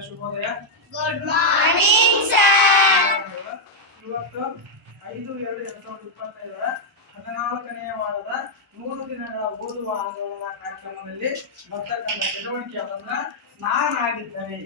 ಶುಭೋದಯ good morning sir ಇವತ್ತು ಐದು, ಎರಡು, ಎರಡ್ ಸಾವಿರದ ಇಪ್ಪತ್ತೈದರ ಹದಿನಾಲ್ಕನೆಯ ವಾರದ ಮೂರು ದಿನಗಳ ಓದುವ ಆಂದೋಲನ ಕಾರ್ಯಕ್ರಮದಲ್ಲಿ ಬರ್ತಕ್ಕಂಥ ಚಟುವಟಿಕೆ ಅದನ್ನ ನಾನಾಗಿದ್ದರೆ,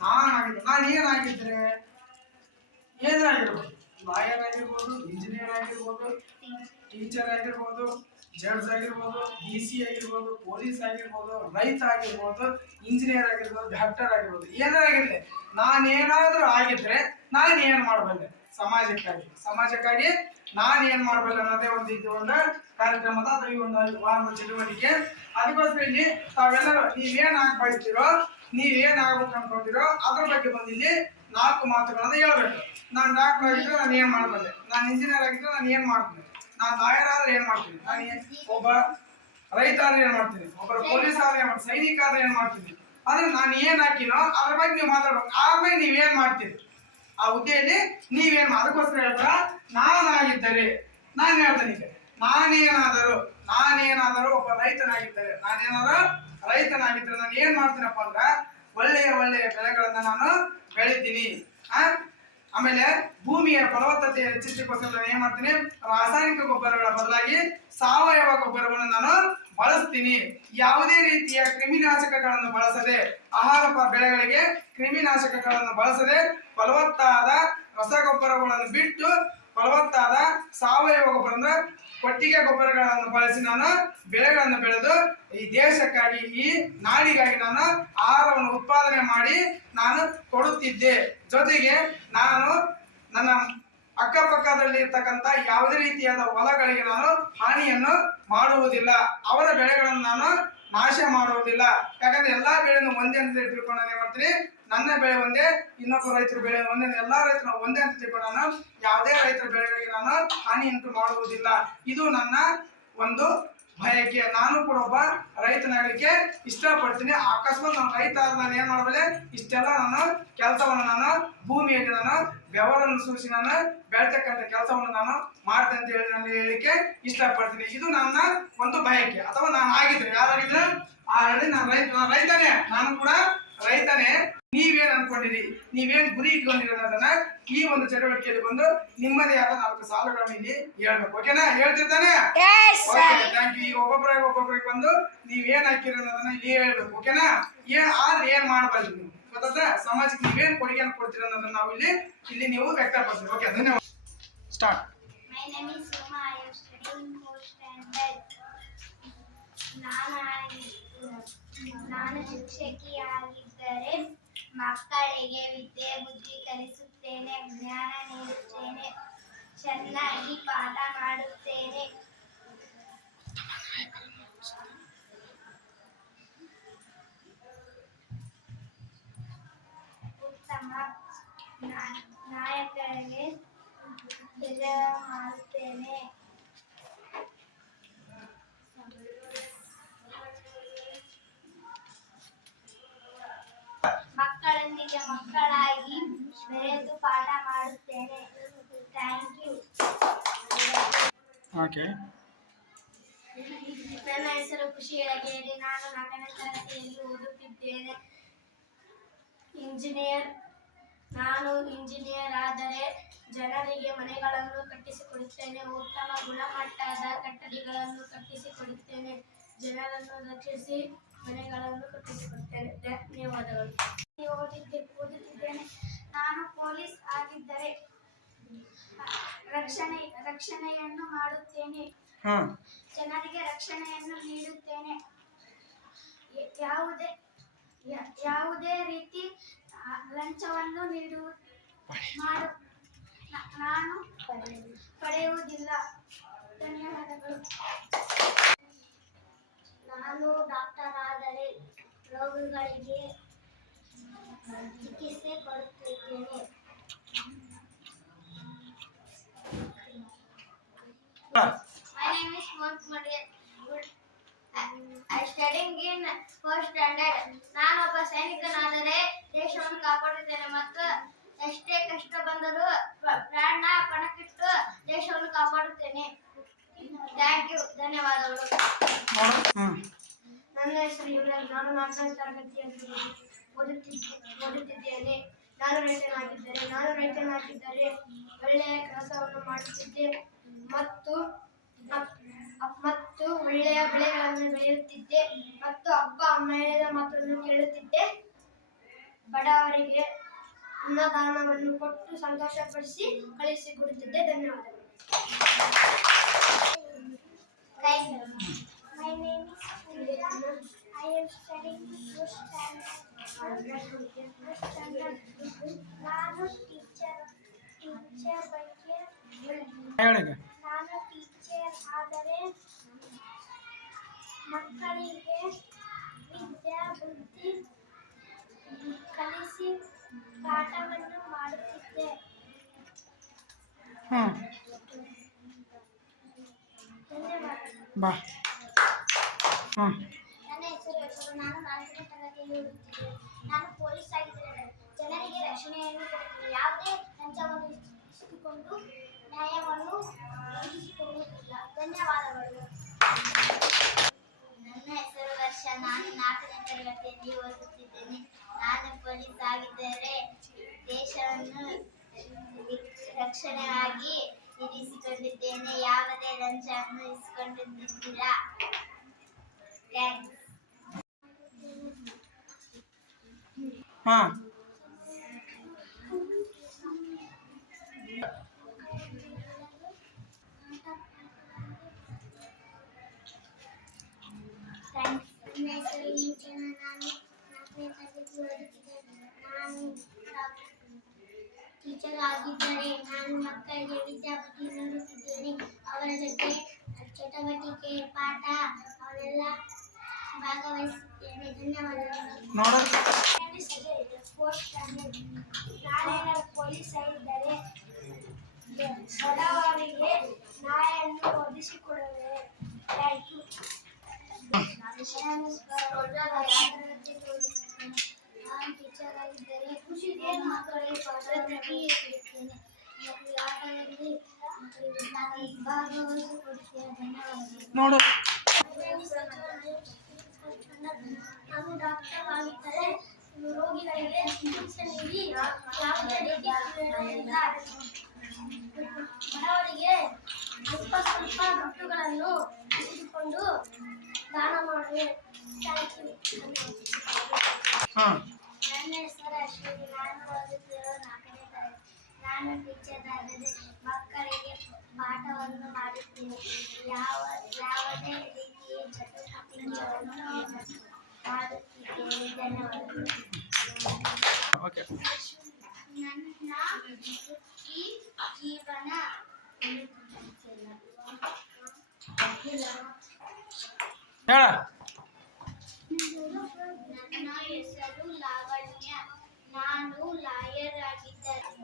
ನಾನಾಗಿದ್ದೆ, ನಾನು ಏನಾಗಿದ್ದರೆ? ಏನಾಗಿರ್ಬೋದು? ಲಾಯರ್ ಆಗಿರ್ಬೋದು, ಇಂಜಿನಿಯರ್ ಆಗಿರ್ಬೋದು, ಟೀಚರ್ ಆಗಿರ್ಬೋದು, ಜಡ್ಜ್ ಆಗಿರ್ಬೋದು, ಡಿ ಸಿ ಆಗಿರ್ಬೋದು, ಪೊಲೀಸ್ ಆಗಿರ್ಬೋದು, ರೈತ ಆಗಿರ್ಬೋದು, ಇಂಜಿನಿಯರ್ ಆಗಿರ್ಬೋದು, ಡಾಕ್ಟರ್ ಆಗಿರ್ಬೋದು, ಏನಾಗಿರಲಿ, ನಾನೇನಾದರೂ ಆಗಿದ್ರೆ ನಾನು ಏನು ಮಾಡಬಲ್ಲೆ? ಸಮಾಜಕ್ಕಾಗಿ ಸಮಾಜಕ್ಕಾಗಿ ನಾನು ಏನ್ ಮಾಡಬಲ್ಲ ಅನ್ನೋದೇ ಒಂದು ಇದು, ಒಂದು ಕಾರ್ಯಕ್ರಮದ ಈ ಒಂದು ವಾರದ ಚಟುವಟಿಕೆ. ಅದಕ್ಕೋಸ್ಕರ ಇಲ್ಲಿ ತಾವೆಲ್ಲರೂ ನೀವೇನ್ ಆಗ್ ಬಯಸ್ತಿರೋ ನೀವೇನ್ ಆಗ್ಬೇಕು ಅನ್ಕೊಂಡಿರೋ ಅದ್ರ ಬಗ್ಗೆ ಬಂದಿಲ್ಲಿ ನಾಲ್ಕು ಮಾತುಗಳನ್ನ ಹೇಳ್ಬೇಕು. ನಾನು ಡಾಕ್ಟರ್ ಆಗಿದ್ರೆ ನಾನು ಏನ್ ಮಾಡಬಲ್ಲೆ? ನಾನು ಇಂಜಿನಿಯರ್ ಆಗಿದ್ರೆ ನಾನು ಏನ್ ಮಾಡ್ತೀನಿ ನಾನು ಲಾಯರ್ ಆದ್ರೆ ಏನ್ ಮಾಡ್ತೀನಿ? ನಾನು ಒಬ್ಬ ರೈತ ಆದ್ರೆ ಏನ್ ಮಾಡ್ತೀನಿ? ಒಬ್ಬರು ಪೊಲೀಸ್ ಆದ್ರೆ ಏನ್ ಮಾಡ್ತೀನಿ? ಸೈನಿಕ ಆದ್ರೆ ಏನ್ ಮಾಡ್ತೀನಿ? ಅಂದ್ರೆ ನಾನು ಏನ್ ಹಾಕಿನೋ ಅದ್ರ ಬಗ್ಗೆ ನೀವು ಮಾತಾಡ್ಬೇಕು. ಆಮೇಲೆ ನೀವೇನ್ ಮಾಡ್ತೀರಿ? ಆ ಹುದ್ದೆಯಲ್ಲಿ ನೀವೇನು ಅದಕ್ಕೋಸ್ಕರ ಹೇಳ್ತಾರ? ನಾನಾಗಿದ್ದರೆ ನಾನು ಹೇಳ್ತೇನೆ ನಾನೇನಾದರೂ ನಾನೇನಾದರೂ ಒಬ್ಬ ರೈತನಾಗಿದ್ದರೆ, ನಾನೇನಾದರೂ ರೈತನಾಗಿದ್ದರೆ ನಾನು ಏನ್ ಮಾಡ್ತೀನಪ್ಪ ಅಂದ್ರೆ ಒಳ್ಳೆಯ ಒಳ್ಳೆಯ ಬೆಳೆಗಳನ್ನ ನಾನು ಬೆಳಿತೀನಿ. ಆಮೇಲೆ ಭೂಮಿಯ ಫಲವತ್ತತೆ ಹೆಚ್ಚಿಸಲಿಕ್ಕೋಸ್ಕರ ನಾನು ಏನ್ ಮಾಡ್ತೀನಿ? ರಾಸಾಯನಿಕ ಗೊಬ್ಬರಗಳ ಬದಲಾಗಿ ಸಾವಯವ ಗೊಬ್ಬರವನ್ನು ನಾನು ಬಳಸ್ತೀನಿ. ಯಾವುದೇ ರೀತಿಯ ಕ್ರಿಮಿನಾಶಕಗಳನ್ನು ಬಳಸದೆ, ಆಹಾರ ಬೆಳೆಗಳಿಗೆ ಕ್ರಿಮಿನಾಶಕಗಳನ್ನು ಬಳಸದೆ, ಫಲವತ್ತಾದ ರಸಗೊಬ್ಬರಗಳನ್ನು ಬಿಟ್ಟು, ಫಲವತ್ತಾದ ಸಾವಯವ ಗೊಬ್ಬರ, ಕೊಟ್ಟಿಗೆ ಗೊಬ್ಬರಗಳನ್ನು ಬಳಸಿ ನಾನು ಬೆಳೆಗಳನ್ನು ಬೆಳೆದು, ಈ ದೇಶಕ್ಕಾಗಿ, ಈ ನಾಡಿಗಾಗಿ ನಾನು ಆಹಾರವನ್ನು ಉತ್ಪಾದನೆ ಮಾಡಿ ನಾನು ಕೊಡುತ್ತಿದ್ದೆ. ಜೊತೆಗೆ ನಾನು ನನ್ನ ಅಕ್ಕಪಕ್ಕದಲ್ಲಿ ಇರ್ತಕ್ಕಂಥ ಯಾವುದೇ ರೀತಿಯಾದ ಹೊಲಗಳಿಗೆ ನಾನು ಹಾನಿಯನ್ನು ಮಾಡುವುದಿಲ್ಲ. ಅವರ ಬೆಳೆಗಳನ್ನು ನಾನು ನಾಶ ಮಾಡುವುದಿಲ್ಲ. ಯಾಕಂದ್ರೆ ಎಲ್ಲಾ ಬೆಳೆಯನ್ನು ಒಂದೇ ಅಂತ ತಿಳ್ಕೊಂಡು ನಾನು ಮಾಡ್ತೀನಿ? ನನ್ನ ಬೆಳೆ ಒಂದೇ, ಇನ್ನೊಬ್ಬ ರೈತರ ಬೆಳೆ ಒಂದೇ, ಎಲ್ಲಾ ರೈತರ ಒಂದೇ ಅಂತ ತಿಳ್ಕೊಂಡು ನಾನು ಯಾವುದೇ ರೈತರ ಬೆಳೆಗಳಿಗೆ ನಾನು ಹಾನಿಯಂತೂ ಮಾಡುವುದಿಲ್ಲ. ಇದು ನನ್ನ ಒಂದು ಭಯಕ್ಕೆ ನಾನು ಕೂಡ ಒಬ್ಬ ರೈತನಾಗಲಿಕ್ಕೆ ಇಷ್ಟಪಡ್ತೀನಿ. ಅಕಸ್ಮಾತ್ ನಾನು ರೈತ ನಾನು ಏನ್ ಮಾಡಬಲ್ಲೆ ಇಷ್ಟೆಲ್ಲ ನಾನು ಕೆಲಸವನ್ನು ನಾನು ಭೂಮಿಯಲ್ಲಿ ನಾನು ಬೆವರನ್ನು ಸೂಸಿ ನಾನು ಬೆಳ್ತಕ್ಕಂಥ ಕೆಲಸವನ್ನು ನಾನು ಮಾಡ್ತೇನೆ ಅಂತ ಹೇಳಿ ನಾನು ಹೇಳಿಕೆ ಇಷ್ಟಪಡ್ತೀನಿ. ಇದು ನನ್ನ ಒಂದು ಬಯಕೆ. ಅಥವಾ ನಾನು ಆಗಿದ್ರೆ ಯಾರಾಗಿದ್ರೆ ಆಲ್ರೆಡಿ ನಾನು ರೈತ ನಾನು ರೈತನೇ. ನಾನು ಕೂಡ ರೈತನೇ. ನೀವೇನ್ ಅನ್ಕೊಂಡಿರಿ? ನೀವೇನ್ ಗುರಿ ಇಟ್ಕೊಂಡಿರಿ ಅನ್ನೋದನ್ನ ಈ ಒಂದು ಚಟುವಟಿಕೆಯಲ್ಲಿ ಬಂದು ನಿಮ್ಮದೇ ಆದ ನಾಲ್ಕು ಸಾಲುಗಳನ್ನು ಇಲ್ಲಿ ಹೇಳ್ಬೇಕು. ಓಕೆನಾ ಹೇಳ್ತಿರ್ತಾನೆ? ಥ್ಯಾಂಕ್ ಯು ಒಬ್ಬೊಬ್ಬರಿಗೆ ಒಬ್ಬೊಬ್ಬರಿಗೆ ಬಂದು ನೀವೇನ್ ಏನ್ ಹಾಕಿರಿ ಅನ್ನೋದನ್ನ ಇಲ್ಲಿ ಹೇಳ್ಬೇಕು. ಓಕೆನಾ ಏನ್ ಆದ್ರೆ ಏನ್ ಮಾಡಬಾರ್ದು ನೀವು? ಗೊತ್ತಾಯ್ತಾ ಸಮಾಜಕ್ಕೆ ನೀವೇನು ಕೊಡುಗೆಯನ್ನು ಕೊಡ್ತೀರ ಅನ್ನೋದನ್ನ ನಾವು ಇಲ್ಲಿ ಇಲ್ಲಿ ನೀವು ಓಕೆ ಧನ್ಯವಾದ. ಸ್ಟಾರ್ಟ್. ನಾನು ನಾನು ಶಿಕ್ಷಕಿಯಾಗಿದ್ದರೆ ಮಕ್ಕಳಿಗೆ ವಿದ್ಯೆ ಬುದ್ಧಿ ಕಲಿಸುತ್ತೇನೆ, ಜ್ಞಾನ ನೀಡುತ್ತೇನೆ, ಚೆನ್ನಾಗಿ ಪಾಠ ಮಾಡುತ್ತೇನೆ ಉತ್ತಮ ನಾ- ನಾಯಕರಿಗೆ ವಿಜಯ ಮಾಡುತ್ತೇನೆ ಮಕ್ಕಳೊಂದಿಗೆ ಮಕ್ಕಳಾಗಿ ಬೆರೆದು ಪಾಠ ಮಾಡುತ್ತೇನೆ. ಥ್ಯಾಂಕ್ ಯು ಓಕೆ ನನ್ನ ಹೆಸರು ಖುಷಿ ಹೇಳಿ ನಾನು ನಾಲ್ಕನೇ ತರಗತಿಯಲ್ಲಿ ಓದುತ್ತಿದ್ದೇನೆ. ಇಂಜಿನಿಯರ್ ನಾನು ಇಂಜಿನಿಯರ್ ಆದರೆ ಜನರಿಗೆ ಮನೆಗಳನ್ನು ಕಟ್ಟಿಸಿಕೊಡುತ್ತೇನೆ ಉತ್ತಮ ಗುಣಮಟ್ಟದ ಕಟ್ಟಡಗಳನ್ನು ಕಟ್ಟಿಸಿಕೊಡುತ್ತೇನೆ ಜನರನ್ನು ರಕ್ಷಿಸಿ ಮನೆಗಳನ್ನು ಕಟ್ಟಿಸಿಕೊಡುತ್ತೇನೆ. ಧನ್ಯವಾದಗಳು. ಓದಿದ್ದೆ ಓದುತ್ತಿದ್ದೇನೆ. ನಾನು ಪೊಲೀಸ್ ಆಗಿದ್ದರೆ ರಕ್ಷಣೆ ರಕ್ಷಣೆಯನ್ನು ಮಾಡುತ್ತೇನೆ. ಜನರಿಗೆ ರಕ್ಷಣೆಯನ್ನು ನೀಡುತ್ತೇನೆ. ಯಾವುದೇ ಯಾವುದೇ ರೀತಿ ಲಂಚವನ್ನು ನೀಡುವ ಮಾಡು. ನ- ನಾನು ಪಡೆಯುವುದಿಲ್ಲ. ಧನ್ಯವಾದಗಳು. ನಾನು ಡಾಕ್ಟರ್ ಆದರೆ ರೋಗಿಗಳಿಗೆ ಚಿಕಿತ್ಸೆ ಕೊಡುತ್ತಿದ್ದೇನೆ. My name is Monk Madhya. I studying in first standard ನಾನು ಒಬ್ಬ ಸೈನಿಕನಾದರೆ ದೇಶವನ್ನು ಕಾಪಾಡುತ್ತೇನೆ ಮತ್ತು ಎಷ್ಟೇ ಕಷ್ಟ ಬಂದರೂ ಪ್ರ- ಪ್ರಾಣ ಪಣಕ್ಕಿಟ್ಟು ದೇಶವನ್ನು ಕಾಪಾಡುತ್ತೇನೆ. ಥ್ಯಾಂಕ್ ಯು ಧನ್ಯವಾದಗಳು. ನನ್ನ ಹೆಸರು ಯುವರಾಜ್. ನಾನು ನಾಲ್ಕನೇ ತರಗತಿಯಲ್ಲಿ ಓದುತ್ತಿದ್ದೆ ಓದುತ್ತಿದ್ದೇನೆ. ನಾನು ರೈತನಾಗಿದ್ದರೆ ನಾನು ರೈತನಾಗಿದ್ದರೆ ಒಳ್ಳೆಯ ಕೆಲಸವನ್ನು ಮಾಡುತ್ತಿದ್ದೆ. ಮತ್ತು ಮತ್ತು ಒಳ್ಳೆಯ ಬೆಳೆಗಳನ್ನು ಬೆಳೆಯುತ್ತಿದ್ದೆ ಮತ್ತು ಅಪ್ಪ ಅಮ್ಮ ಹೇಳಿದ ಮಾತನ್ನು ಕೇಳುತ್ತಿದ್ದೆ. ಬಡವರಿಗೆ ಅನ್ನದಾನವನ್ನು ಕೊಟ್ಟು ಸಂತೋಷಪಡಿಸಿ ಕಳಿಸಿಕೊಡುತ್ತಿದ್ದೆ ಧನ್ಯವಾದಗಳು. My name is Pooja. I am studying first standard. First standard. ನಾನು ಟೀಚರ್ ಟೀಚರ್ ಬಗ್ಗೆ ಮಕ್ಕಳಿಗೆ ವಿದ್ಯಾ ಬುದ್ಧಿ ಕಲಿಸಿ ಪಾಠವನ್ನು ಮಾಡುತ್ತಿದ್ದೆ. ಬಾ. ಹ್ಮ್. ನನ್ನ ಹೆಸರು ಯಶೋಧ. ನಾನು ನಾಲ್ಕನೇ ತರಗತಿಯಲ್ಲಿ ಓದುತ್ತಿದ್ದೆ ನಾನು ಪೊಲೀಸ್ ಆಗಿದ್ದೇನೆ. ಜನರಿಗೆ ರಕ್ಷಣೆಯನ್ನು ಕೊಡುತ್ತೇನೆ. ಯಾವುದೇ ಲಂಚವನ್ನು ಇಸಿದುಕೊಂಡು ನ್ಯಾಯವನ್ನು ಧನ್ಯವಾದಗಳು. ಹೆಸರು ವರ್ಷ ನಾನು ನಾಲ್ಕನೇ ತರಗತಿಯಲ್ಲಿ ಓದುತ್ತಿದ್ದೇನೆ ನಾನು ಪೊಲೀಸ್ ಆಗಿದ್ದರೆ ದೇಶವನ್ನು ರಕ್ಷಣೆಯಾಗಿ ಇರಿಸಿಕೊಂಡಿದ್ದೇನೆ. ಯಾವುದೇ ಲಂಚವನ್ನು ಇಸ್ಕೊಂಡಿದ್ದಿಲ್ಲ ನೀಡುತ್ತಿದ್ದೇನೆ ಅವರ ಜೊತೆ ಚಟುವಟಿಕೆ ಪಾಠ ಅವರೆಲ್ಲ ಭಾಗವಹಿಸುತ್ತೇನೆ ಧನ್ಯವಾದಗಳು ನೋಡು ನಾನೇನಾದ್ರು ಪೊಲೀಸ್ ಆಗಿದ್ದರೆ ಬಡವರಿಗೆ ನಾಯನ್ನು ಒದಿಸಿಕೊಡುವೆ ಥ್ಯಾಂಕ್ ಯು ನಾನು ಟೀಚರ್ ಆಗಿದ್ದರೆ ಖುಷಿಗೆ ಮಕ್ಕಳಿಗೆ ಪಾಠದಲ್ಲಿ ನೋಡು. ರೋಗಿಗಳಿಗೆ ಚಿಕಿತ್ಸೆ ನೀಡಿ ಯಾವುದೇ ರೀತಿ. ಬಡವರಿಗೆ ಅಲ್ಪ ಸ್ವಲ್ಪ ದುಡ್ಡುಗಳನ್ನು ತೆಗೆದುಕೊಂಡು ದಾನ ಮಾಡುವೆ ಥ್ಯಾಂಕ್ ಯು ಹಾ. ನನ್ನ ಹೆಸರು ಅಶ್ವಿನಿ. ನಾನು ಓದುತ್ತಿರೋ ನಾನು ಟೀಚರ್ ಆದರೆ ಮಕ್ಕಳಿಗೆ ಪಾಠವನ್ನು ಮಾಡುತ್ತೇನೆ ಯಾವ ಯಾವುದೇ ರೀತಿಯ ಚಟುವಟಿಕೆಯನ್ನು ಮಾಡುತ್ತಿದ್ದೇನೆ ಧನ್ಯವಾದಗಳು ಓಕೆ ನನ್ನ ವೃತ್ತಿ ಜೀವನ ಹೇಳ. ನನ್ನ ಹೆಸರು ಲಾವಣ್ಯ. ನಾನು ಲಾಯರ್ ಆಗಿದ್ದರೆ ನಾನು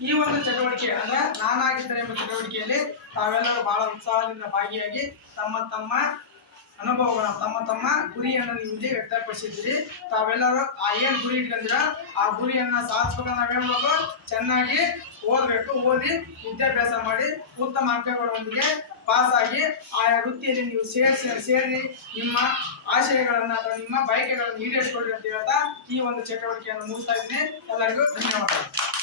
ಈ ಒಂದು ಚಟುವಟಿಕೆ ಅಂದ್ರೆ ನಾನಾಗಿದ್ದರೆ ಎಂಬ ಚಟುವಟಿಕೆಯಲ್ಲಿ ತಾವೆಲ್ಲರೂ ಬಹಳ ಉತ್ಸಾಹದಿಂದ ಭಾಗಿಯಾಗಿ ತಮ್ಮ ತಮ್ಮ ಅನುಭವಗಳನ್ನು, ತಮ್ಮ ತಮ್ಮ ಗುರಿಯನ್ನು ಇಲ್ಲಿ ವ್ಯಕ್ತಪಡಿಸಿದ್ದೀರಿ. ತಾವೆಲ್ಲರೂ ಆ ಏನು ಗುರಿ ಇಟ್ಕೊಂಡಿರ, ಆ ಗುರಿಯನ್ನ ಸಾಧಿಸ್ಬೇಕು ನಾವೇನ್ ಚೆನ್ನಾಗಿ ಓದಬೇಕು. ಓದಿ ವಿದ್ಯಾಭ್ಯಾಸ ಮಾಡಿ ಉತ್ತಮ ಅಂಕಗಳೊಂದಿಗೆ ಆಗಿ ಆಯಾ ವೃತ್ತಿಯಲ್ಲಿ ನೀವು ಸೇರಿಸಿ, ಸೇರಿ ನಿಮ್ಮ ಆಶಯಗಳನ್ನ ಅಥವಾ ನಿಮ್ಮ ಬಯಕೆಗಳನ್ನು ಈಡೇರಿಸಿಕೊಳ್ಳಿ ಅಂತ ಹೇಳ್ತಾ ಈ ಒಂದು ಚಟುವಟಿಕೆಯನ್ನು ಮುಗಿಸ್ತಾ ಇದ್ದೀನಿ. ಎಲ್ಲರಿಗೂ ಧನ್ಯವಾದಗಳು.